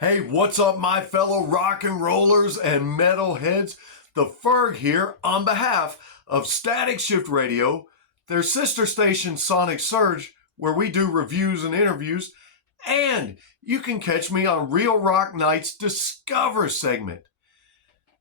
Hey, what's up, my fellow rock and rollers and metalheads? The Ferg here on behalf of Static Shift Radio, their sister station Sonic Surge, where we do reviews and interviews, and you can catch me on Real Rock Night's Discover segment.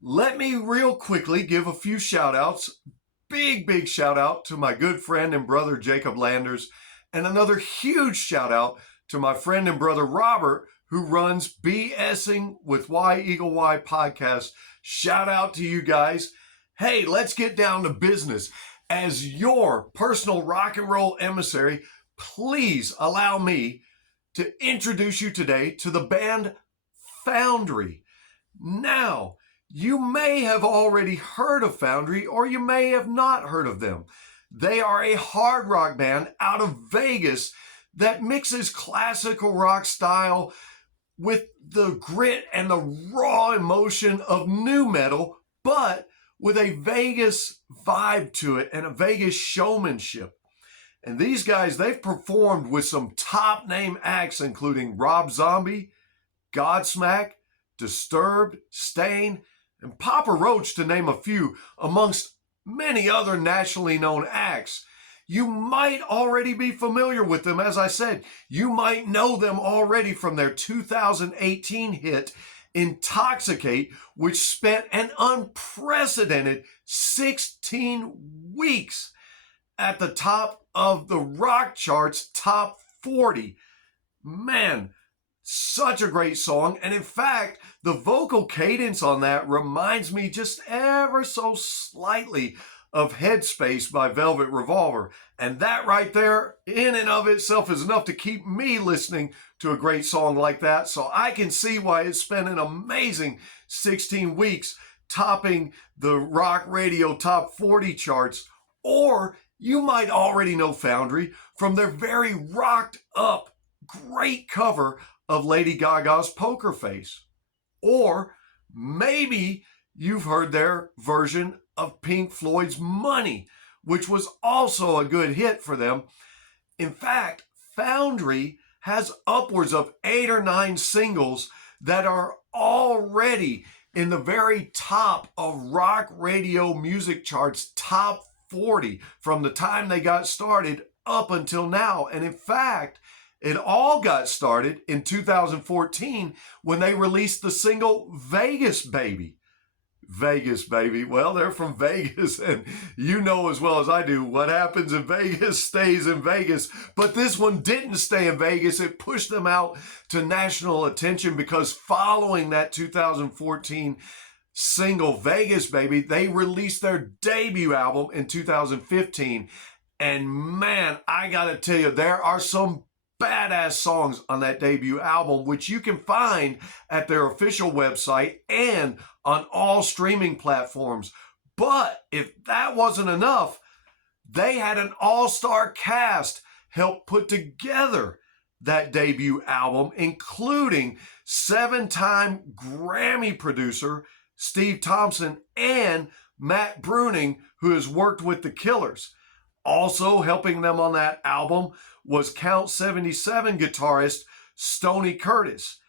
Let me real quickly give a few shout outs. Big shout out to my good friend and brother Jacob Landers, and another huge shout out to my friend and brother Robert, who runs BS-ingWithY-Eagle-Y podcast. Shout out to you guys. Hey, let's get down to business. As your personal rock and roll emissary, please allow me to introduce you today to the band Foundry. Now, you may have already heard of Foundry, or you may have not heard of them. They are a hard rock band out of Vegas that mixes classical rock style with the grit and the raw emotion of nu metal, but with a Vegas vibe to it and a Vegas showmanship. And these guys, they've performed with some top name acts, including Rob Zombie, Godsmack, Disturbed, Stain, and Papa Roach, to name a few, amongst many other nationally known acts. You might already be familiar with them. As I said, you might know them already from their 2018 hit, Intoxicate, which spent an unprecedented 16 weeks at the top of the rock charts, top 40. Man, such a great song. And in fact, the vocal cadence on that reminds me just ever so slightly of Headspace by Velvet Revolver. And that right there, in and of itself, is enough to keep me listening to a great song like that. So I can see why it spent an amazing 16 weeks topping the rock radio top 40 charts. Or you might already know Foundry from their very rocked up, great cover of Lady Gaga's Poker Face. Or maybe you've heard their version of Pink Floyd's Money, which was also a good hit for them. In fact, Foundry has upwards of 8 or 9 singles that are already in the very top of rock radio music charts, top 40, from the time they got started up until now. And in fact, it all got started in 2014 when they released the single Vegas Baby. Vegas, baby. Well, they're from Vegas, and you know as well as I do, what happens in Vegas stays in Vegas. But this one didn't stay in Vegas. It pushed them out to national attention because following that 2014 single, Vegas Baby, they released their debut album in 2015. And man, I gotta tell you, there are some badass songs on that debut album, which you can find at their official website and on all streaming platforms. But if that wasn't enough, they had an all-star cast help put together that debut album, including 7-time Grammy producer Steve Thompson and Matt Bruning, who has worked with the Killers. Also helping them on that album was Count 77 guitarist Stoney Curtis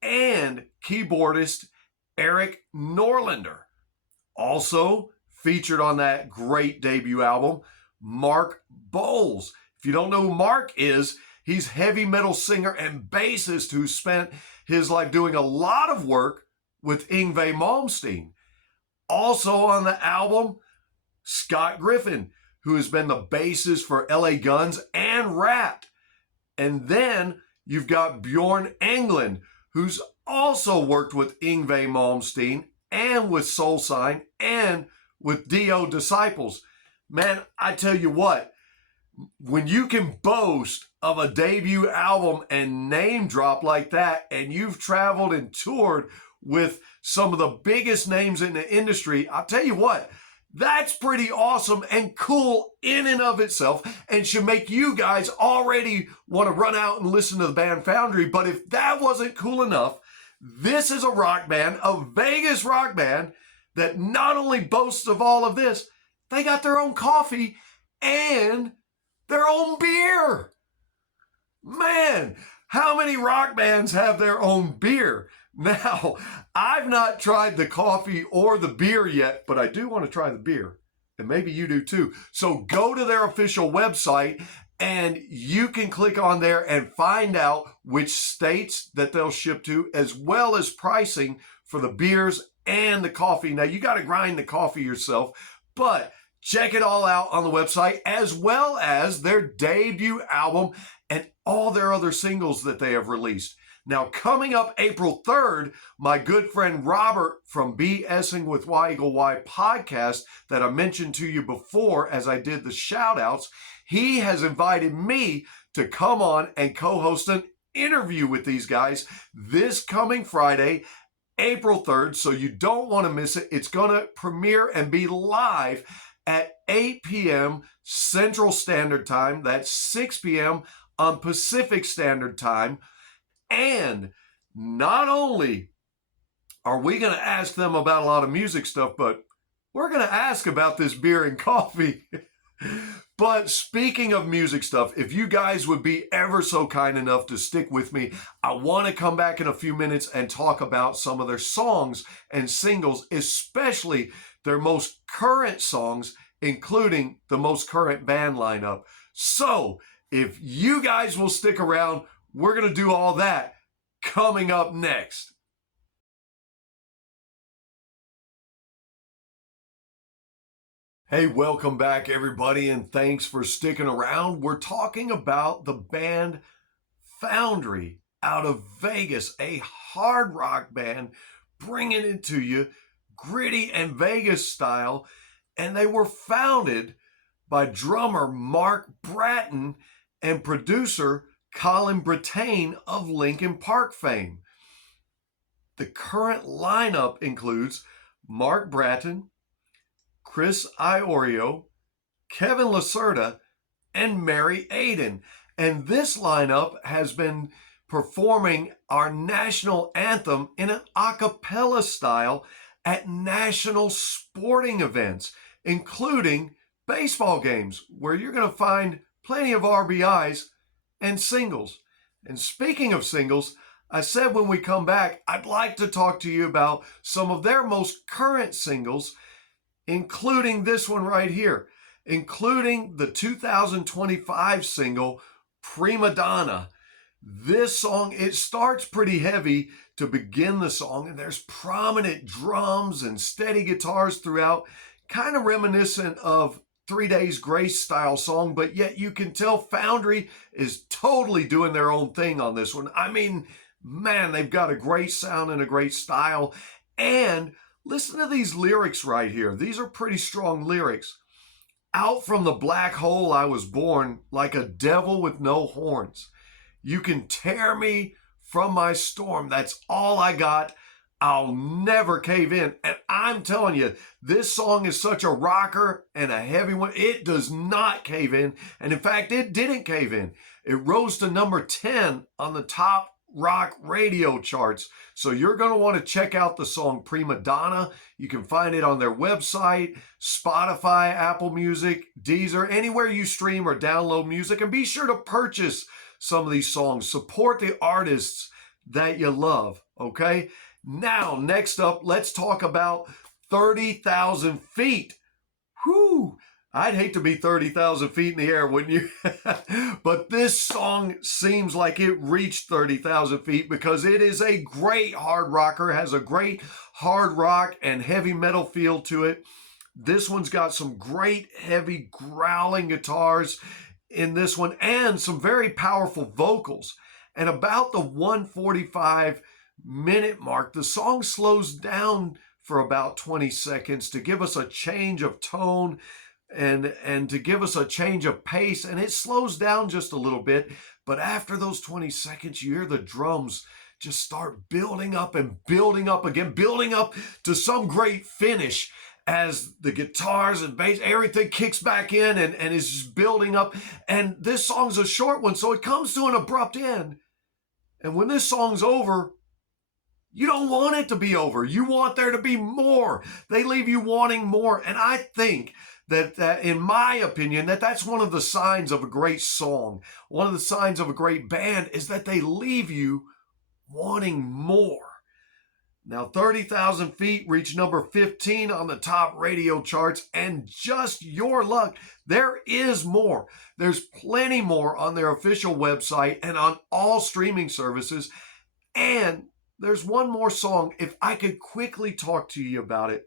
and keyboardist Eric Norlander. Also featured on that great debut album, Mark Bowles. If you don't know who Mark is, he's heavy metal singer and bassist who spent his life doing a lot of work with Yngwie Malmsteen. Also on the album, Scott Griffin, who has been the bassist for LA Guns and Rat. And then you've got Bjorn Englund, who's also worked with Yngwie Malmsteen and with Soul Sign and with Dio Disciples. Man, I tell you what, when you can boast of a debut album and name drop like that, and you've traveled and toured with some of the biggest names in the industry, I'll tell you what, that's pretty awesome and cool in and of itself, and should make you guys already want to run out and listen to the band Foundry. But if that wasn't cool enough, this is a rock band, a Vegas rock band, that not only boasts of all of this, they got their own coffee and their own beer. Man, How many rock bands have their own beer? Now, I've not tried the coffee or the beer yet, but I do want to try the beer. And maybe you do too. So go to their official website and you can click on there and find out which states that they'll ship to, as well as pricing for the beers and the coffee. Now, you got to grind the coffee yourself, but check it all out on the website, as well as their debut album and all their other singles that they have released. Now, coming up April 3rd, my good friend Robert from BS-ingWithY-Eagle-Y podcast that I mentioned to you before as I did the shout outs, he has invited me to come on and co-host an interview with these guys this coming Friday, April 3rd. So you don't want to miss it. It's going to premiere and be live at 8 p.m. Central Standard Time. That's 6 p.m. on Pacific Standard Time. And not only are we going to ask them about a lot of music stuff, but we're going to ask about this beer and coffee. But speaking of music stuff, if you guys would be ever so kind enough to stick with me, I want to come back in a few minutes and talk about some of their songs and singles, especially their most current songs, including the most current band lineup. So if you guys will stick around, we're going to do all that coming up next. Hey, welcome back, everybody, and thanks for sticking around. We're talking about the band Foundry out of Vegas, a hard rock band bringing it to you, gritty and Vegas style. And they were founded by drummer Mark Bratton and producer Colin Brattain of Linkin Park fame. The current lineup includes Mark Bratton, Chris Iorio, Kevin Lacerda, and Mary Aiden. And this lineup has been performing our national anthem in an a cappella style at national sporting events, including baseball games, where you're going to find plenty of RBIs and singles. And speaking of singles, I said when we come back, I'd like to talk to you about some of their most current singles, including this one right here, including the 2025 single, Prima Donna. This song, it starts pretty heavy to begin the song, and there's prominent drums and steady guitars throughout, kind of reminiscent of 3 Days Grace style song, but yet you can tell Foundry is totally doing their own thing on this one. I mean, man, they've got a great sound and a great style. And listen to these lyrics right here. These are pretty strong lyrics. Out from the black hole I was born, like a devil with no horns. You can tear me from my storm. That's all I got. I'll never cave in. And I'm telling you, this song is such a rocker and a heavy one. It does not cave in. And in fact, it didn't cave in. It rose to number 10 on the top rock radio charts. So you're going to want to check out the song Prima Donna. You can find it on their website, Spotify, Apple Music, Deezer, anywhere you stream or download music. And be sure to purchase some of these songs. Support the artists that you love, okay? Now, next up, let's talk about 30,000 feet. Whew! I'd hate to be 30,000 feet in the air, wouldn't you? But this song seems like it reached 30,000 feet because it is a great hard rocker, has a great hard rock and heavy metal feel to it. This one's got some great heavy growling guitars in this one and some very powerful vocals. And about the 1:45-minute mark, the song slows down for about 20 seconds to give us a change of tone and to give us a change of pace, and it slows down just a little bit. But after those 20 seconds, you hear the drums just start building up and building up again, building up to some great finish as the guitars and bass, everything kicks back in and is just building up. And this song's a short one, so it comes to an abrupt end. And when this song's over, you don't want it to be over. You want there to be more. They leave you wanting more. And I think that in my opinion, that's one of the signs of a great song. One of the signs of a great band is that they leave you wanting more. Now, 30,000 Feet reached number 15 on the top radio charts, and just your luck, there is more. There's plenty more on their official website and on all streaming services. And there's one more song, if I could quickly talk to you about it.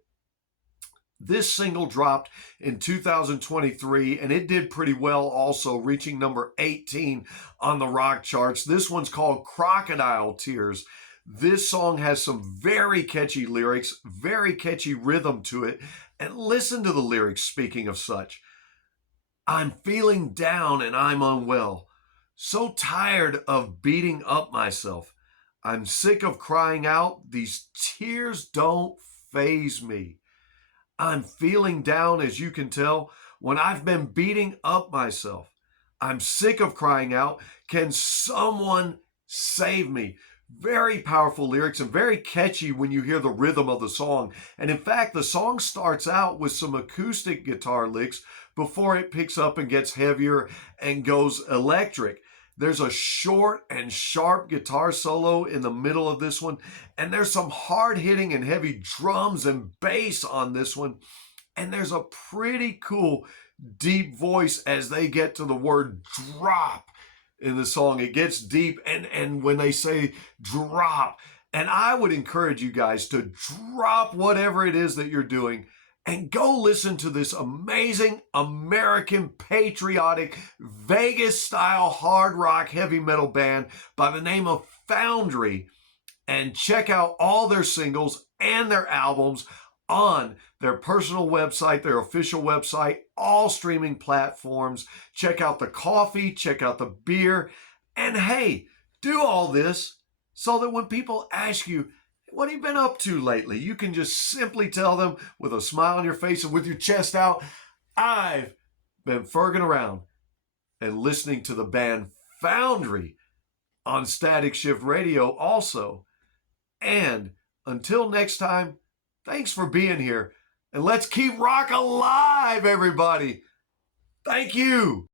This single dropped in 2023, and it did pretty well also, reaching number 18 on the rock charts. This one's called Crocodile Tears. This song has some very catchy lyrics, very catchy rhythm to it. And listen to the lyrics, speaking of such. I'm feeling down and I'm unwell, so tired of beating up myself. I'm sick of crying out. These tears don't faze me. I'm feeling down, as you can tell, when I've been beating up myself. I'm sick of crying out. Can someone save me? Very powerful lyrics and very catchy when you hear the rhythm of the song. And in fact, the song starts out with some acoustic guitar licks before it picks up and gets heavier and goes electric. There's a short and sharp guitar solo in the middle of this one, and there's some hard-hitting and heavy drums and bass on this one, and there's a pretty cool deep voice as they get to the word drop in the song. It gets deep, and when they say drop, and I would encourage you guys to drop whatever it is that you're doing and go listen to this amazing American patriotic Vegas-style hard rock heavy metal band by the name of Foundry, and check out all their singles and their albums on their personal website, their official website, all streaming platforms. Check out the coffee, check out the beer, and hey, do all this so that when people ask you, what have you been up to lately? You can just simply tell them with a smile on your face and with your chest out, I've been ferging around and listening to the band Foundry on Static Shift Radio also. And until next time, thanks for being here. And let's keep rock alive, everybody. Thank you.